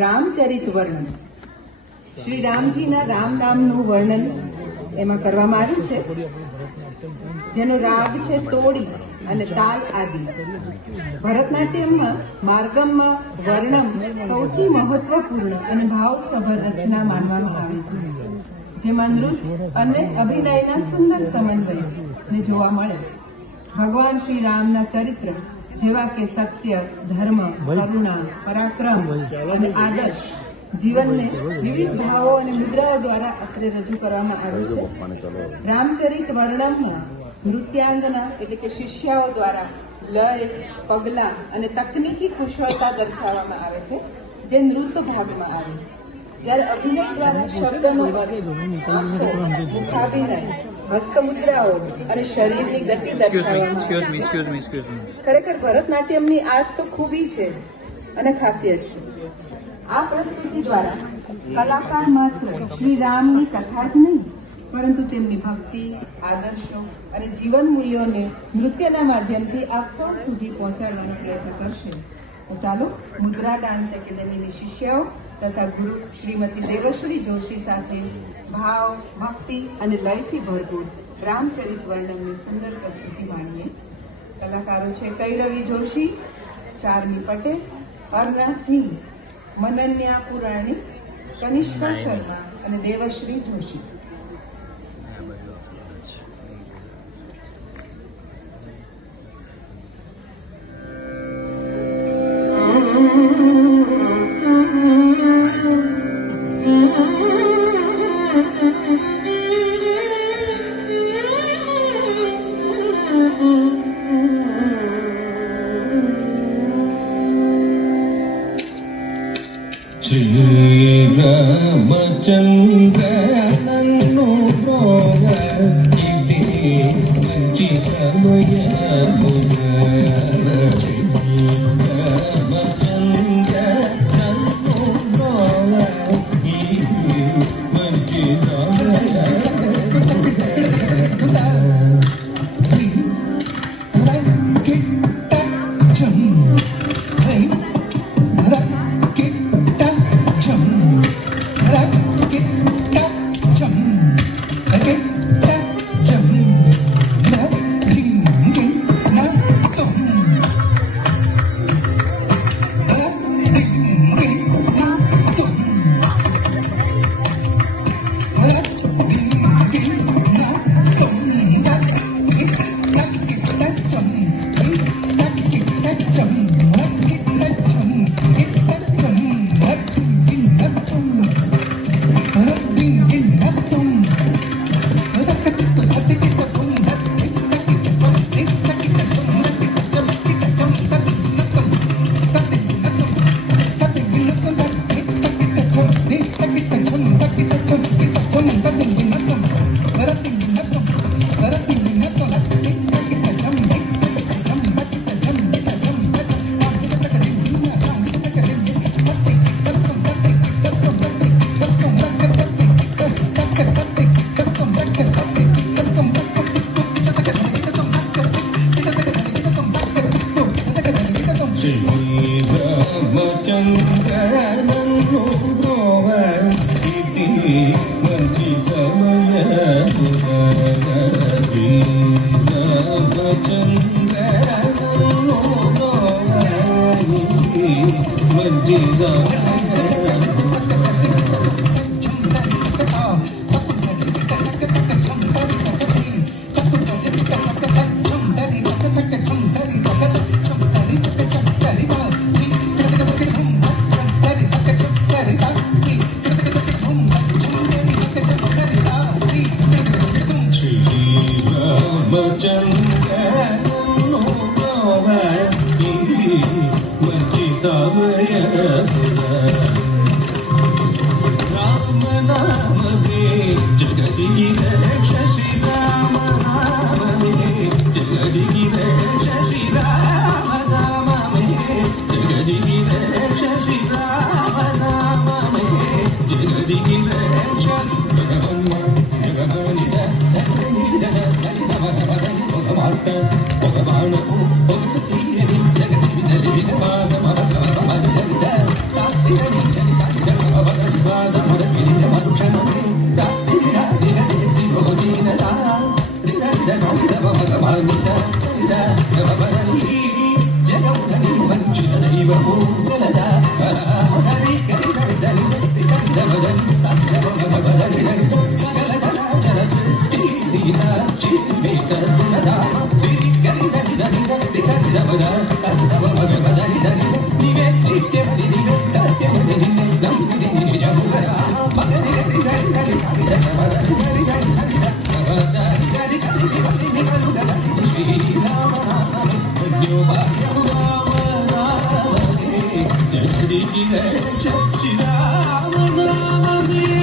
રામચરિત વર્ણન. શ્રી રામજીના રામ નામનું વર્ણન એમાં કરવામાં આવ્યું છે, જેનો રાગ છે તોડી અને તાલ આદિ. ભરતનાટ્યમમાં માર્ગમમાં વર્ણમ સૌથી મહત્વપૂર્ણ અને ભાવસભર રચના માનવામાં આવે છે, જેમાં નૃત્ય અને અભિનયના સુંદર સમન્વયને જોવા મળે. ભગવાન શ્રી રામના ચરિત્ર જેવા કે સત્ય, ધર્મ, કરુણા, પરાક્રમ અને આદર્શ જીવનને વિવિધ ભાવો અને મુદ્રાઓ દ્વારા અત્રે રજૂ કરવામાં આવ્યું છે. રામચરિત વર્ણનમાં નૃત્યાંગના એટલે કે શિષ્યાઓ દ્વારા લય, પગલા અને તકનીકી કુશળતા દર્શાવવામાં આવે છે, જે નૃત્ય ભાગમાં આવે. જ્યારે અભિનય દ્વારા શબ્દનો મુખાભિનય, હસ્તમુદ્રાઓ અને શરીરની ગતિ દર્શાવવામાં આવે. ખરેખર ભરતનાટ્યમની આ જ તો ખૂબી છે અને ખાસિયત છે. આ પ્રસ્તુતિ દ્વારા કલાકાર માત્ર શ્રી રામની કથા જ નહીં, પરંતુ તેમની ભક્તિ, આદર્શો અને જીવન મૂલ્યોને નૃત્યના માધ્યમથી આપ સૌ સુધી પહોંચાડવાનો પ્રયત્ન કરશે. તો ચાલો મુદ્રા ડાન્સ એકેડેમીની શિષ્યાઓ તથા ગુરુ શ્રીમતી દેવશ્રી જોશી સાથે ભાવ, ભક્તિ અને લયથી ભરપૂર રામચરિત વર્ણનની સુંદર પ્રસ્તુતિ માણીએ. કલાકારો છે કૈરવી જોશી, ચાર્મી પટેલ, અર્ણા સિંહ, મનન્યા પુરાણી, કનિષ્કા શર્મા અને દેવશ્રી જોશી. श्री रामचंद्र नन्नु प्रोवति मंची समय रामचंद्र नन्नु प्रोवति मंची भगवान Shri Ram Ram